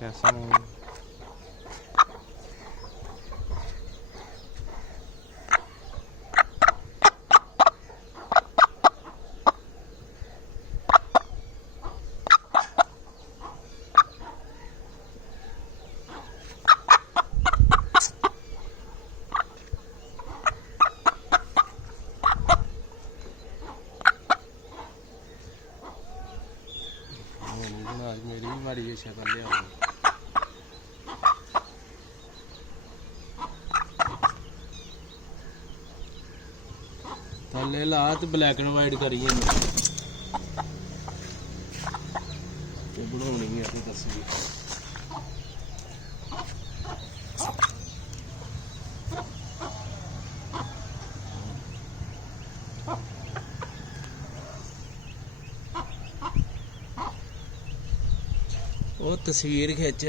कैसा नहीं आज मेरी भी माड़ी है शक्ल लिया थले ला तो ब्लैक एंड वाइट करिए बनानी है तो तस्वीर वो तस्वीर खिंच